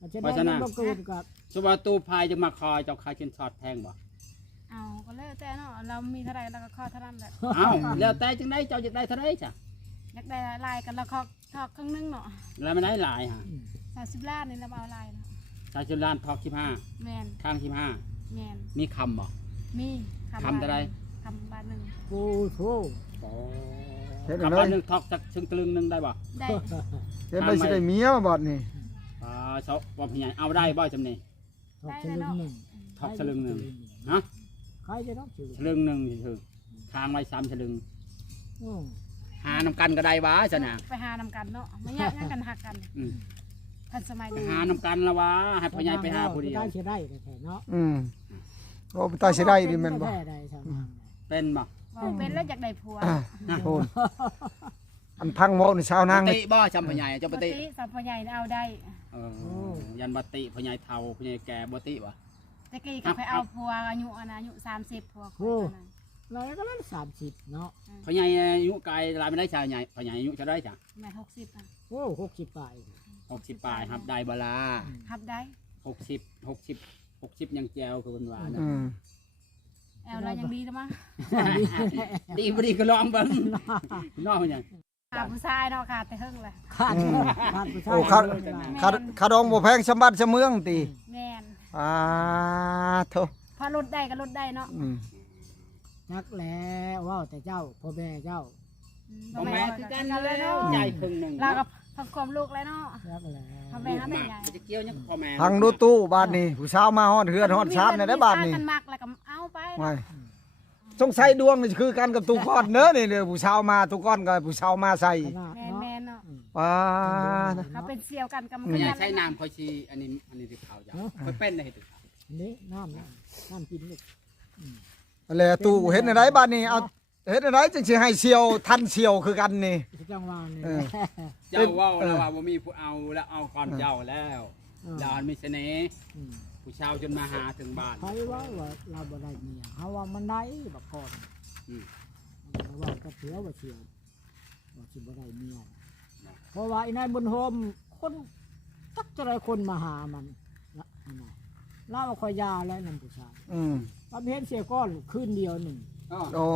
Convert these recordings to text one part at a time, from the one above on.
เพราะฉะนั้นสวัสดิ์ตูพายจะมาคอยเจ้าคายกินสอดแพงบ่เอาก็แล้วแต่เนาะเรามีเท่าไรเราก็ข้อเท่านั้นแหละ เอาแล้วแต่จังได้เจ้าจะได้เท่าไรจ้ะอยากได้ลายกันเราข้อครึ่งนึงเนาะแล้วมันได้หลายฮะ30 ล้านนี่เราเอาลายเนาะ30 ล้านทอก15แมนข้างแมนมีคำบ่มีคำอะไรคำบาทหนึ่งโอ้โหคำบาทหนึ่งทอกจากซึ่งตลึงหนึ่งได้บ่ได้เห็นได้สิได้เมียบ่นี่ชอบว่าพี่ใหญ่เอาได้บ่จำนี่ทอกสลึงหนึ่งทอกสลึงหนึ่งฮะใครจะต้องสลึงหนึ่งคือทางไว้3 สลึงหานำกันก็ได้วะจ้ะน่ะไปหานำกันเนาะไม่ยากงั้นกันหักกันทันสมัยนี้หานำกันละวะให้พ่อใหญ่ไปหาผู้เดียวได้สิได้แท้เนาะโอ้ตาสิได้ดิแม่นบ่เป็นบ่เป็นแล้วอยากได้ผัวโอ้อันพังโมนี่ชาวนางติบ่จำพ่อใหญ่เจ้าปติสัมพ่อใหญ่เอาได้ยันปติพ่อใหญ่เฒ่าพ่อใหญ่แก่บ่ติวะตะกี้ก็ไปเอาผัวอายุ30ผัวเราก็นั้น30เนาะพ่อใหญ่อายุไกลหลายไม่ได้ชาวใหญ่พ่อใหญ่อายุจะได้จ้ะแม่60อ่ะโอ้60ปลาย60ปลายครับได้บ่ล่ะครับได้60ยังแจวคือเพิ่นว่านะแอลเรายังดีมั้งดีบ่ดีก็ลองเบิ่งน้องหยังขาผู้ชายเนาะขาแต่เฮิงเลยขาดผู้ชายโอ้ขาดองบ่แพงสมบัติเสมืองติแม่นโธ่พอลดได้ก็ลดได้เนาะนักแล้วว้าวแต่เจ้าพ่อแม่เจ้าพ่อแม่คือกันแล้วใจครึ่งนึงเราก็พักความลูกแล้วเนาะนักแล้วพ่อแม่หาแม่ใหญ่จะเกี่ยวยังพ่อแม่พังดูตู้บ้านนี้ผู้สาวมาฮอดเฮือนฮอดชานได้บ้านนี้กันมักแล้วก็เอาไปสงสัยดวงนี่คือกันกับตู้ก้อนเน้อนี่เลยผู้สาวมาตู้ก้อนกับผู้สาวมาใส่แม่เนาะเขาเป็นเสี่ยวกันกับมันใช้น้ำคอยชีอันนี้ติดขาวจ้ะคอยเป็นให้ติดขาวนี่น้ำกินนี่อะไรตู้เห็นอะไรบ้านนี้เอาเห็นอะไรจังสิให้เชียวทันเชียวคือกันนี่จังหวะนี่เจ้าว่าแล้วว่าบ่มีผู้เอาแล้วเอาก่อนเจ้าแล้วดาวมีเสน่ห์ผู้ชาวจนมาหาถึงบ้านใครว่าเราบ่ได้เมียเขาว่ามันได้บักก่อนว่าก็เสียวว่าเสียวว่าสิบ่ได้เมียเพราะว่าไอ้นายบุญโฮมคนตักจะได้คนมาหามันละเล่าคอยยาแล้วนั่นผู้ชายว่าเห็นเสียก้อนคืนเดียวหนึ่งโอ้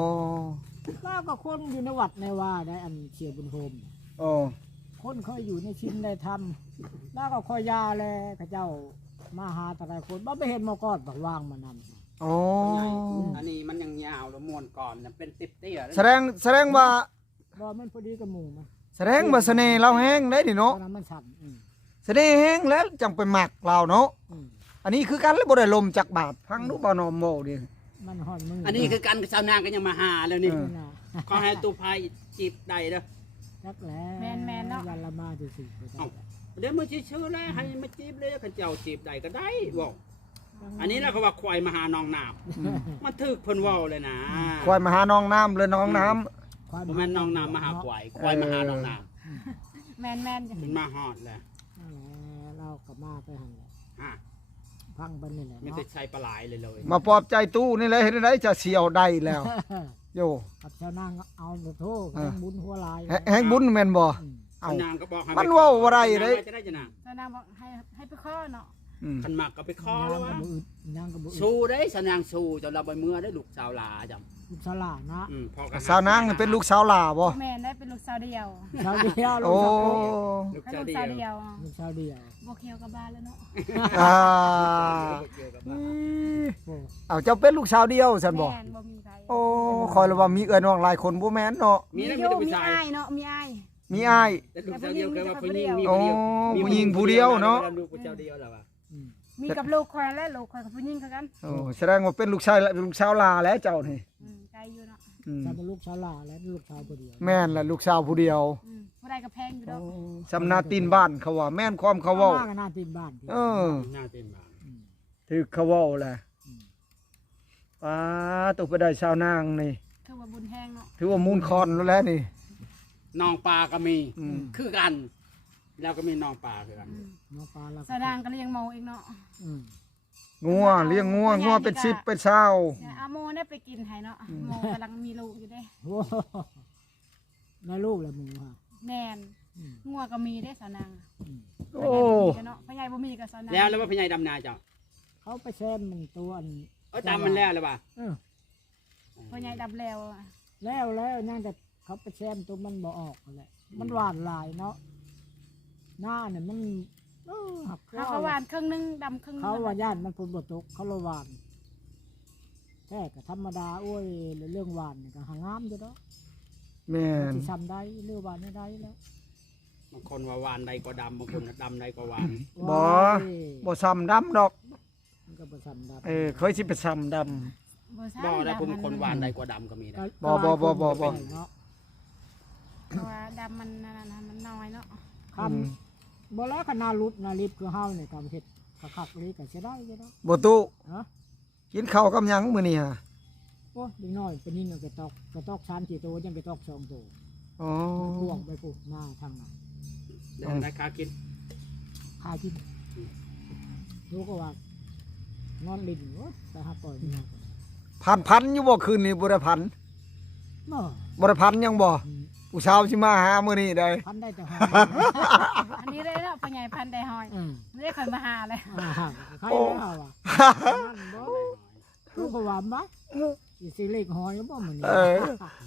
เล่ากับคนอยู่ในวัดในว่าได้อันเสียบุญโฮมคนเคยอยู่ในชินได้ทำแล้วก็คอยยาเลยข้าเจ้ามาหาแต่ละคนบ่ไปเห็นมาก่อนบอกว่างมานำโอ้อันนี้มันยังยาวแล้วม้วนก่อนเป็นติ๊บเตี้ยแสดงว่าบ่มันพอดีกับหมู่มั้ยแสดงว่าเสน่ห์เราแห้งได้ดิเนาะมันสั่นเสน่ห์แห้งแล้วจังไปหมักเราเนาะอันนี้คือกันแล้วบ่ได้ลมจากบาดพังดูบ่นอมโมดิมันหอนมืออันนี้คือกันชาวนางก็ยังมาหาแล้วนี่ขอให้ตู้พายจีบได้เด้อนักแล้วแมนเนาะวันละมาดูสิเดี๋ยวมันชื่อแล้วให้มาจีบเลยขันเจ้าจีบได้ก็ได้บอกอันนี้แล้วเขาว่าควายมาหาน้องน้ำมันถึกเพิ่นว่าเลยนะควายมาหาน้องน้ำเลยน้องน้ำประมาณน้องน้ำมาหาควายมาหาน้องน้ำแมนมันมาหอดเลยเรากับมาไปหันเลยพังบันนี่แหละไม่ได้ใช้ปลายเลยมาปลอบใจตู้นี่เลยเห็นไหมจะเสียวได้แล้วโยกับชาวนางเอาโทษแห่งบุญหัวลายแห่งบุญแม่นบ่เอานางก็บอกมันว่าอะไรเลยจะได้จะนางชาวนางบอกให้ไปข้อเนาะขันหมักก็ไปข้อแล้ววะสู้ได้ชาวนางสู้จนเราไปเมื่อได้ลูกสาวลาจำลูกสาวลานะสาวนางเป็นลูกสาวลาบ่แม่ได้เป็นลูกสาวเดียวโอ้ลูกสาวเดียวลูกสาวเดียวโบเคียวกับบ้านแล้วเนาะเอาเจ้าเป็นลูกสาวเดียวฉันบอกโอ้คอยระวังมีเอื้อน้องหลายคนบ่แม่นเนาะมีอ้ายเนาะมีอ้ายลูกสาวเดียวเคยว่าผู้หญิงมีผู้หญิงผู้เดียวเนาะลูกสาวเดียวแล้วว่ะมีกับลูกคอยและลูกคอยกับผู้หญิงกันโอ้แสดงว่าเป็นลูกชายลูกสาวลาแล้วเจ้านี่ใจอยู่เนาะจะเป็นลูกสาวลาและลูกสาวผู้เดียวแม่นแหละลูกสาวผู้เดียวผู้ใดก็แพงอยู่ดอกสำนาตีนบ้านเขาว่าแม่นความเขาเว้าหน้าตีนบ้านหน้าตีนบ้านถือเขาเว้าแหละตกไปได้ชาวนางนี่ถือว่าบุญแห้งเนาะถือว่ามูลคอนแล้วนี่น้องปลาก็มีคือกันแล้วก็มีน้องปลาคือกันน้องปลาแสดงก็เลี้ยงเมาเองเนาะงัวเลี้ยงงัวเป็น10เป็น20อาโมได้ไปกินให้เนาะโมกำลังมีลูกอยู่เด้ในลูกแหละหมูค่ะแม่น งัวก็มีได้สาวนาง โอ้ เนาะพ่อใหญ่บ่มีก็สาวนาง แล้วว่าพญายดำนาเจ้า เขาไปแซมมันตัวอัน ดำมันแล้วหรือเปล่า พ่อใหญ่ดับแล้ว แล้วนั่นแต่เขาไปแซมตัวมันบ่ออกนั่นแหละมันหวานหลายเนาะหน้าเนี่ยมันหัก เขาก็หวานครึ่งนึงดำครึ่งนึง เขาว่าย่านมันฝนบ่ตกเขาละหวานแท้ก็ธรรมดาโอ้ยเรื่องหวานนี่ก็หางามอยู่เนาะ แม่น สิซ้ำได้เรื่องหวานไม่ได้แล้ว บางคนว่าหวานใดก็ดำบางคนดำใดก็หวาน บ่ซ้ำดำดอก มันก็บ่ซ้ำได้ เคยสิไปซ้ำดำ บ่ได้ผมคนหวานใดก็ดำก็มีนะ บ่ เนาะ เพราะว่าดำมันมันน้อยเนาะ คำบ่แล้วขนาดรุดนาลิบคือเฮาเนี่ยก็เฮ็ดคักๆเลยก็สิได้อยู่เนาะ บ่ตู้ ฮะ กินข้าวกับหยังมื้อนี้ฮะ โอ้เด็กน้อยเป็นยิ่งกระตอก3 4ตัวยังกระตอก2ตัว อ๋อ พวกไปปุ๊บมาทางนั้น เดี๋ยวราคากิน หากินรู้ก็ว่านอนลิ้นโอ้ไปหาปล่อยมัน พันอยู่บ่คืนนี้บ่ได้พัน เนาะ บ่ได้พันยังบ่ผู้สาวสิมาหามื้อนี้ได้ พันได้แต่หา อันนี้เลยเนาะพ่อใหญ่พันได้หอยไม่ได้เคยมาหาเลย ใครแล้วอ่ะนั่นบ่รู้ก็ว่าบ่สิเลขหอยบ่มื้อนี้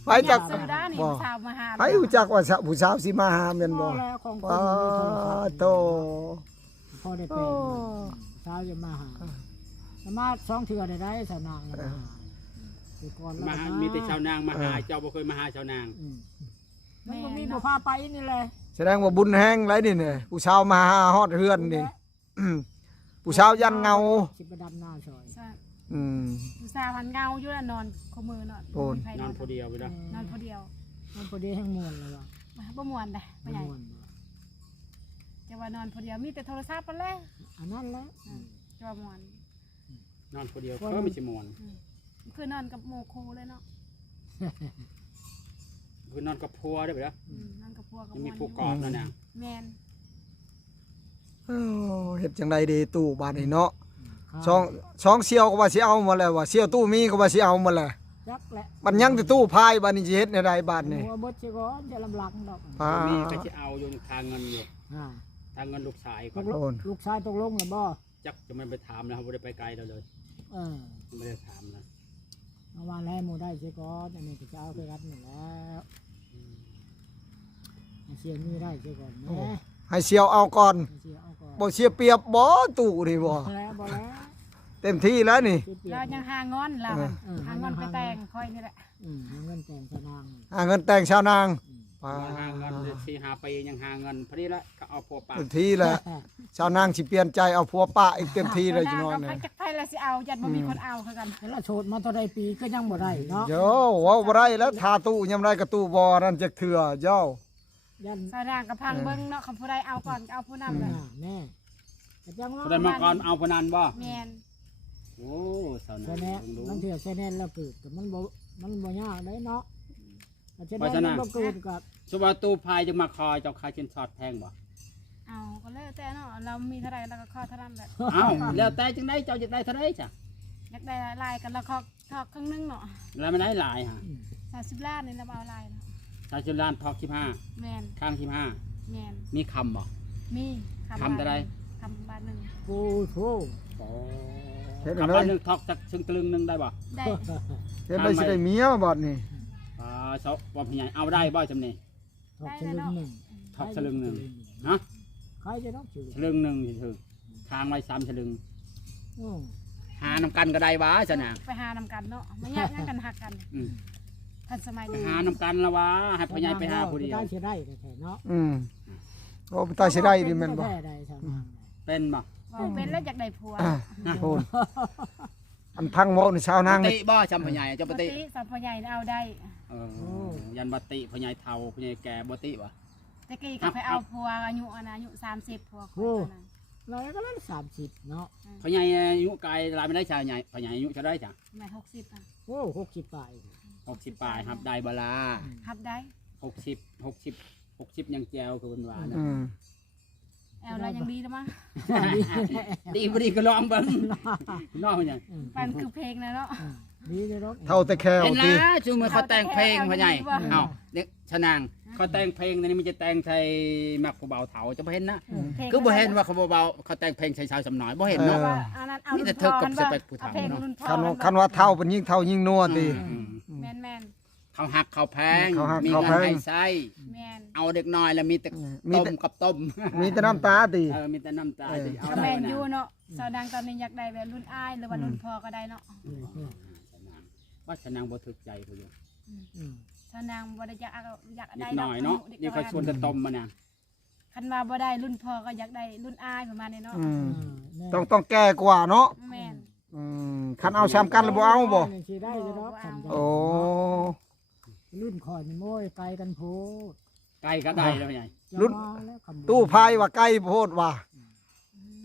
ไปจัก ซื้อได้นี่สาวมาหา ไปรู้จักว่าผู้สาวสิมาหาแม่นบ่ แล้วของค ปาน มีโทรศัพท์ โต พอได้เป็นเช้าจะมาหามา2เทื่อได้สนางแล้วคือก่อนแล้ว มาหามีแต่ชาวนางมาหาเจ้าบ่เคยมาหาชาวนาง มันก็มีผู้พาไปนี่แหละ แสดงว่าบุญแห้งไรนี่เนี่ยผู้สาวมาหาฮอดเฮือนนี่ผู้สาวยันเงา สิไปดำหน้าซอย สาวหันเงาอยู่แล้วนอนข้อมือนอน นอนผู้เดียวไปแล้ว นอนคนเดียว มันพอดีแห้งมวนเลยว่ะ บ่ม่วนเด้พ่อใหญ่ ม่วนบ่ จะว่านอนคนเดียวมีแต่โทรศัพท์ไปเลย อันนั้นแหละ จะว่าม่วน นอนผู้เดียวก็ไม่ใช่มวน คือนอนกับโมคูเลยเนาะ คือนอนกับพัวได้ไปแล้ว นอนกับพวกกับ ยังมีผู้กอดนั่นน่ะ แมน เฮ็ดจังไดดีตู้บ้านนี่เนาะช่องเสี่ยวก็ว่าสิเอามาแล้วว่าเสี่ยวตู้มีก็ว่าสิเอามาแล้ว จักแหละ มันยังแต่ตู้พายบ้านนี้สิเฮ็ดในใดบ้านนี่ หัวบดสิก่อนจะลำลังดอก มีก็จะเอาอยู่ทางเงินอยู่ อ่า ทางเงินลูกชาย ต ก็ กลงลูกชายตกลงแล้วบ่ จักจะไม่ไปถามนะครับไม่ได้ไปไกลเราเลย ไม่ได้ถามนะ เอาว่าแล้วหมู่ได้สิก่อนอันนี้ก็จะเอาไปรับนี่แล้วเสียมีได้สิก่อนแหม ให้เสี่ยวเอาก่อน เสียเอาก่อน บ่เสียเปรียบบ่ตู้นี่บ่ แล้วบ่แล้ว เต็มที่แล้วนี่ เรายังหางอนเราหางอนไปแต่งคอยนี่แหละ หาเงินแต่งสนาง หาเงินแต่งชาวนางป้า หาเงิน4-5 ปียังหาเงินพอดีละก็เอาพัวปาก เต็มที่แล้วชาวนางสิเปลี่ยนใจเอาผัวป้าอีกเต็มที่เลยจังน้อย ไป นี่ จักไผแล้วสิเอายันบ่มีคนเอาคือกัน แล้วโฉดมาเท่าใดปีก็ยังบ่ได้เนาะ โยว้าวบ่ได้แล้วทาตู้ยามไรก็ตู้บ่นั่นจักเถื่อโย่ ยัน สาวางกับพังเบิ่งเนาะคำผู้ใดเอาก่อนก็เอาผู้นำเลย แน่แต่จังว่า แสดงมาก่อนเอาพนันบ่ แมน โอ้สาว แส นา ดงนั่นเถื่อแสดงแล้วเกิดแต่มันบ่ยากได้เนาะแต่จะ เพราะฉะนั้ ได้ น บ่เกิดกับ สวัสดิ์ตู้พายจะมาคอยเจ้าคายเช่นช็อตแพงบ่ เอาก็แล้วแต่เนาะเรามีเท่าไรเราก็ขอเท่านั้นแหละ เอ้าแล้วแต่จังไดเจ้าจะได้เท่าไรจ้ะ อยากได้ลายกันเราขอครึ่งนึงเนาะ แล้วมันได้หลายฮะ 30ล้านนี่เราเอาลายเนาะ ชาชุลานทอก แมน 15ข้าง แมน 15มีคำบ่ มี คำเท่าไร คำบาทหนึ่ง โอ้โห คำละหนึ่งทอกจากซึ่งตะลึงหนึงได้บ่ ได้ เฮ็ดได้สิได้เมียบัดนี้ สอบว่าพี่ใหญ่เอาได้บ่จำนี่ ทอกสลึงหนึ่ง ทอกสลึงหนึ่งฮะ ใครจะต้องถือ สลึงหนึ่งถือทางไว้3สลึง โอ้ หานำกันก็ได้วะจ้ะน่ะ ไปหานำกันเนาะไม่ยากงั้นกันหักกัน อืม ทันสมัย ไป นี้ หานำกันละวะให้พ่อใหญ่ไปหาผู้เดียว ได้สิได้แท้ๆเนาะ โอ้ตาสิได้ดิแม่นบ่ แท้ได้ชาวนาง เป็นบ่ ว่าเป็นแล้วอยากได้ผัว โอ้อันพังเว้านี่ชาวนาง ป นี่ ฏิบ่จำพ่อใหญ่เจ้าปฏิ สัมพ่อใหญ่เอาได้ ยันปฏิพ่อใหญ่เฒ่าพ่อใหญ่แก่ปฏิบ่ ตะกี้ก็ไปเอาผัวอายุอายุ30ผัวคนนั้น เราก็นั้น30เนาะ พ่อใหญ่อายุกายลายไม่ได้ชาวใหญ่พ่อใหญ่อายุจะได้จ้ะ แม่60อ่ะ โอ้60ปลาย 60ปลายครับได้บลา หับได้ 60ยังแจวคือเป็นว่านะ แอลเรายังดีแล้วมั้ง ดีบ่ดีก็ลองเบิ่งน้องเนี่ย ปันคือเพลงนะเนาะ ดีเลยเนาะ เท่าแต่แคว เห็น ติ นะชูมือเขาแต่งเพลงพ่อใหญ่เอ้าเด็กชะนางเขาแต่งเพลงนี่มันจะแต่งไทยมักผู้เบาเฒ่าจะบ่เห็นนะคือบ่เห็นว่าเขาเบาเขาแต่งเพลงชายสาวสำน้อยบ่เห็น เพ เนาะ ราะว่าอันนั้นเอา มีแต่เธอกับสเปคผู้เฒ่า อเพลง เนาะ รุ่นพ่อ คันว่าเท่าเป็นยิ่งเท่ายิ่งนัวติ แม่นแม่น เขาหักเขาแพง เขาหัก มี เขา เงิน แพง ให้ใช้ แม่น เอาเด็กน้อยแล้วมีแต่ มี ต้ แต่ มกับต้ม มีแต่น้ำตาติ มีแต่น้ำตาจะเอา ก็ ได้ แม่น นะ อยู่เนาะสาวดังตอนนี้อยากได้แบบรุ่นอ้ายหรือว่ารุ่นพ่อก็ได้เนาะ ว่าชะนางบ่ถึกใจผู้อยู่ สาวนางบ่ได้อยากเอาอยาก นิ ได้ ดหน่อยเนาะ ด็ก นี่เขาชวนกันต้มมาเนี่ย คันว่าบ่ได้รุ่นพ่อก็อยากได้รุ่นอ้ายประมาณนี้เนาะ ต้องแก่กว่าเนาะ แม่น คันเอาซ้ำกันแล้วบ่เอาบ่ สิได้เลยเนาะคันจะ โอ้ รุ่นข่อยนี่โม้ยไกลกันโพด ไก่ก็ได้แล้วพ่อใหญ่ รุ่น จะมาแล้วคำ ตู้พายว่าใกล้โพดว่า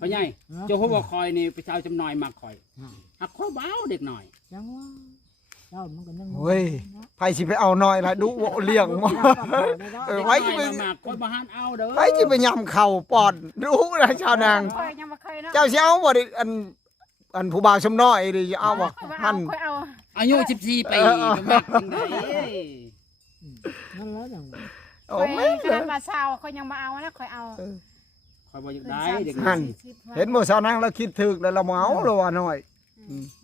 พ่อใหญ่เจ้าพ่อบ่คอยนี่ประชาชนน้อยมักคอยหักข้อเบาเด็กหน่อย จังว่าเจ้ามันก็ยัง เฮ้ยไผสิไปเอาน้อยล่ะดุเลี้ยงบ่ ไว้ที่ไป มักคนบ่หันเอาเด้อ ไผสิไปย่ำเข่าปอดดุนะชาวนาง ข่อยยังบ่เคยเนาะ เจ้าสิเอาบ่ดิอันผู้บ่าวชมน้อยดิสิเอาบ่ ข่อยว่า หัน ข่อยเอา อายุ14ปีก็มักจังได๋ นั่นแล้วจังว่า โอ้ ข่อย แม่น ขนาดว่าสาวข่อยยังบ่เอานะข่อยเอา คอยบ่อยากได้เด็ก นั่น เห็นบ่สาวนางแล้วคิดถึกแล้วเราบ่เอาแล้วว่าน้อย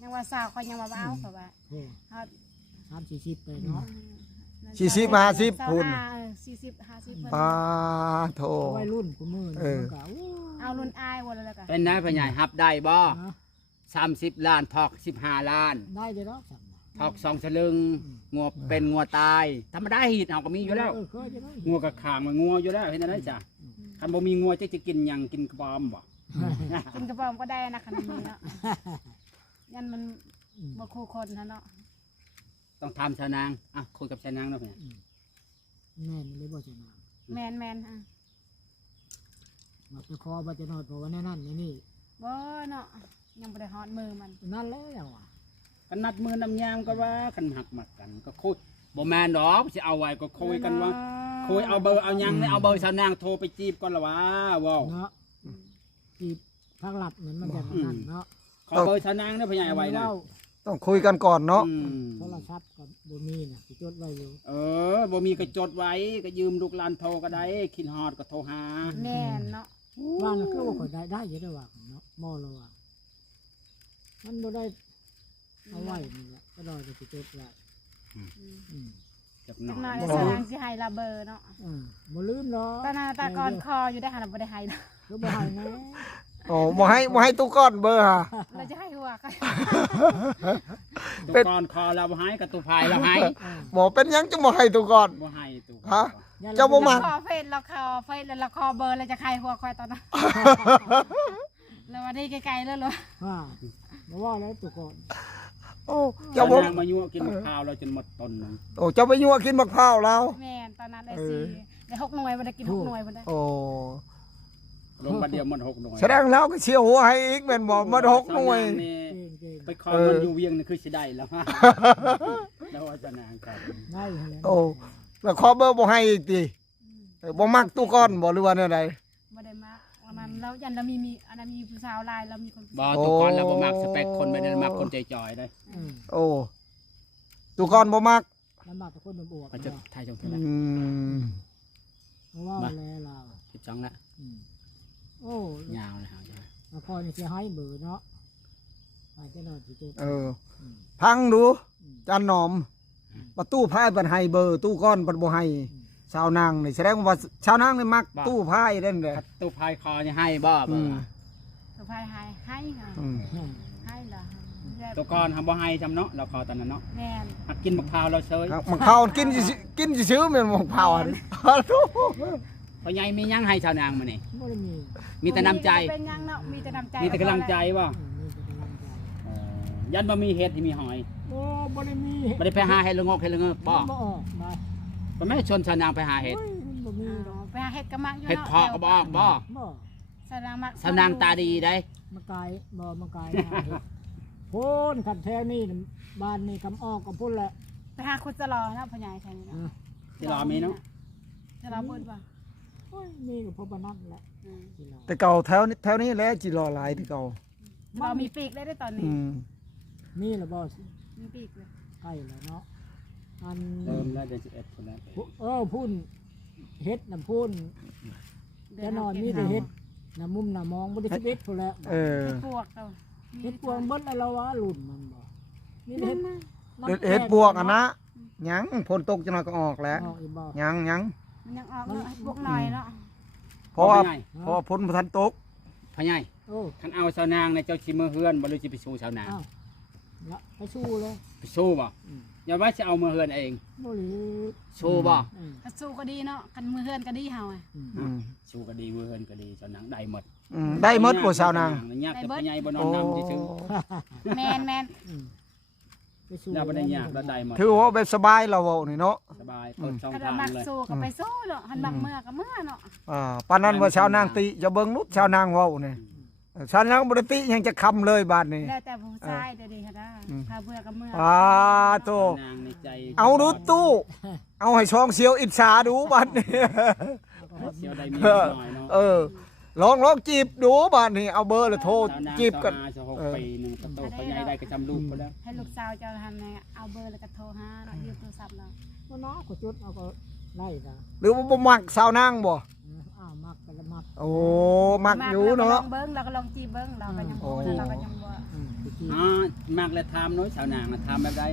ยังว่าสาวข่อยยังบ่เอาข่อยว่า โอ้ เฮา 30-40ไปเนาะ 40 50พุ่น 40 50 ปาโถ วัยรุ่นกูมือนี่มันก็โอ้ เอารุ่นอ้ายบ่แล้วก็ เป็นนายพ่อใหญ่รับได้บ่ นะ 30 ล้านทอก15 ล้าน ได้เลยเนาะสั่งมา ทอก2สลึงงัวเป็นงัวตายธรรมดาหีดเฮาก็มีอยู่แล้ว เคยจะได้ งัวกับขางมันงัวอยู่แล้วเห็นได้จ้ะคันบ่มีงัวจะกินหยังกินกระบอมบ่ กินกระป๋อมก็ได้นะคันนี้เนาะยันมันบ่คู่คนนะเนาะ ต้องทำชาวนางอ่ะคุยกับชาวนางเนาะเนี่ย แม่นเลยบ่จะนาน แม่นแม่นอ่ะ มาไปคอบ่จะนอนเพราะว่าแน่นั่นนี่ บ่เนาะยังบ่ได้ฮอดมือมัน นั่นแล้วอย่างว่า กันนัดมือน้ำยามก็ว่ากันหักหมักกันก็คุยบ่แม่นดอกสิเอาไว้ก็คุยกันว่าคุยเอาเบอร์เอาหยังเนี่ยเอาเบอร์ชาวนางโทรไปจีบก่อนละวะว้าว เนาะที่ทางหลับเหมือนมันจะนั่นเนาะ ขอเบอร์ชาวนางเด้อพ่อใหญ่เอาไว้นะ ต้องคุยกันก่อนเนาะ อืม โทรศัพท์กับบ่มีน่ะสิจดไว้อยู่ บ่มีก็จดไว้ก็ยืมลูกหลานโทรก็ได้คิดฮอดก็โทรหา แม่นเนาะ ว่าน่ะคือว่าข่อยได้อยู่ได้อว่าเนาะมอแล้วว่ามันบ่ได้เอาไว้นี่แหละก็ดอยก็สิจดไว้อืม จักหน่ จั อก หน่อย ย จะสร้างสิให้ละเบอร์เนาะ บ่ลืมเนาะ ตอนนั้นตาก่อนคออยู่ได้หันบ่ได้ให้เนาะ คือบ่ให้แน่ โอ้บ่ให้ตู้ก้อนเบอร์ฮะ เราจะให้หัวกัน ตุกอนคอเราบ่ให้กับตุภายเราให้ บ่เป็นหยังจะบ่ให้ตู้ก้อน บ่ให้ตุ ฮะ เจ้าบ่มา คอเฟซเราคอเฟซแล้วเราคอเบอร์เราจะใครหัวคอยตอนนั้นแล้ววันนี้ไกลๆแล้วเหรอ ว่าบ่ว่าแล้วตุก่อน โอ้ เจ้า เจ้าบ่ นางมายั่วกินข้าวเราจนหมดต้นนึง โอ้เจ้าไปยั่วกินมะพร้าวแล้ว แม่นตอนนั้นได้ได้6หน่วยบ่ได้กิน6หน่วยบ่ได้ โอ้ ลงมาเดียวหมด6หน่วย แสดงแล้วก็เชียวหัวให้อีกแม่นบ่มาหกหน่วย นี่ เก่ง ไปคอมันอยู่เวียงนี่คือสิได้แล้วฮะแล้วว่าจะนางครับ ๆได้หั่นแหละ โอ้แล้วขอเบอร์บ่ให้อีกติบ่มักตู้ก้อนบ่หรือว่าแนวใด บ่ได้มาวันนั้นเรายันเรามีอันนั้นมีผู้สาวลายเรามีคน บ่ตุกอนเราบ่มักสเปคคนไม่ได้มักคนใจจ่อยๆเลย โอ้ตู้ก้อนบ่มัก ลำบากกับคนบวก ก็จะทายจงเท่า อื นั้น ม เพราะว่าแล้วเรา 12ละ โอ้ ยาวเลยครับ ละครนี่สิให้เบอร์เนาะอาจจะนอนสิเจ็บ พังดูจานหนอมประตูพายบันให้เบอร์ตู้ก้อนบันบ่ให้ชาวนางนี่แสดงว่าชาวนางนี่มักตู้พายเล่นเลย ตุภายคอนี่ให้บ่เบิ่ง สุภาพให้ค่ะ ให้เหรอ ตุกอนทำบ่ให้จำเนาะเราคอตอนนั้นเนาะ แม่น หักกินมะพร้าวเราเซย มันเข้ากินซื้อๆแม่นมะพร้าวอันนี้ พ่อใหญ่มีหยังให้ชาวนางมื้อนี้ ไม่ได้มี มีแต่น้ำใจ เป็นยังเนาะมีแต่น้ำใจ มีแต่กำลังใจบ่ มีแต่กำลังใจ ยันบ่มีเห็ดที่มีหอย โอ้บ่ได้มี บ่ได้ไปหาเห็ดละงอกเห็ดละเงอบ่ บ่ออกมา บ่แม่ชวนชาวนางไปหาเห็ด โอ้ยมันบ่มีดอก ไปหาเห็ดกระมังอยู่ เห็ด เนาะ เพาะก็บ่ออกบ่ บ่ สนางมัก ชาวนางตาดีได้ มากายบ่มากายมาเฮ็ดโพ้นขันแท้นี่บ้านนี่คำออกกับพุ่นแหละ ไปหาคุณจะรอเนาะพ่อใหญ่ใช่เนาะ ที่รอมีเนาะ จะรอเบิ่นป่ะ โอ้ยมีกับพ่อบ้านนั่นแหละที่เรา แต่เก่าแถวนี้แหละจิรอหลายแต่เก่า เรามีปีกได้ตอนนี้ อืม มีละบ่ มีปีกเลย ใกล้แล้วเนาะอัน เริ่มแล้วเดือน11คนแล้ว พุ่นเฮ็ดน้ำพุ่นจะนอนนี่แต่เฮ็ดน้ำมุมน้ำมองบ่ได้11พุ่นแล้ว เออ ปวกเรา เฮ็ดพวงเบิดแล้วเราว่ารุ่นมันบ่นี่เฮ็ด เฮ็ดบวกอ่ะนะยังฝนตกจังหน่อยก็ออกแล้ว ออกอีบ่ ยัง มันยังออกเนาะบวกหน่อยเนาะ เพราะว่าฝนบ่ทันตก พ่อใหญ่ โอ้ คันเอาชาวนางในเจ้าชิมือเฮือนบ่รู้สิไปสู้ชาวนาง อ้าวละไปสู้เลย ไปสู้บ่อย่าว่าจะเอามือเฮือนเอง บ่หรือ สู้บ่ กันสู้ก็ดีเนาะกันมือเฮือนก็ดีเฮาอ่ะ สู้ก็ดีมือเฮือนก็ดีชาวนางได้หมด ได้หมดบ่ชาวนาง ยากแต่พ่อใหญ่บ่นอนนำซื่อ แมน ไปสู้ ๆแล้วบ่ได้ยากแล้วได้หมด ถือว่าแบบสบายเราเว้านี่เนาะ สบายเปิดช่อง คัน ทาง มัก เลย สู้ก็ไปสู้เนาะคันมักเมื่อก็เมื่อเนาะ ปานนั้นว่าชาวนางติจะเบิ่งนุชชาวนางเว้านี่ชาวนางบ่ได้ติยังจะคำเลยบาดนี้ แล้วแต่ผู้ชายเดี๋ยวนี้ค่ะนะพาเบื่อก็เมื่อ โต นางในใจ เอาดูตู้ เอาให้ช่องเสียวอิจฉาดูบัดนี้ เสียวได้มีหน่อยเนาะ ลองจีบดูบัดนี้เอาเบอร์แล้วโทร ชาวนาง จีบกัน จะ6ปีนึงก็โตพ่อใหญ่ได้ก็จำลูกไปแล้ว ให้ลูกสาวเจ้าทำไงเอาเบอร์แล้วก็โทรหาเนาะยืมโทรศัพท์เรา บ่เนาะก็จุดเอาก็ไล่ซะ หรือว่าบ่มักสาวนางบ่ อ้าวมักก็ละมัก โอ้มักอยู่เนาะ ลองเบิ้งเราก็ลองจีบเบิ้งเราก็ยังโง่เราก็ยังว่า ไปจีบ มากแล้วถามน้อยชาวนางถามแบบใด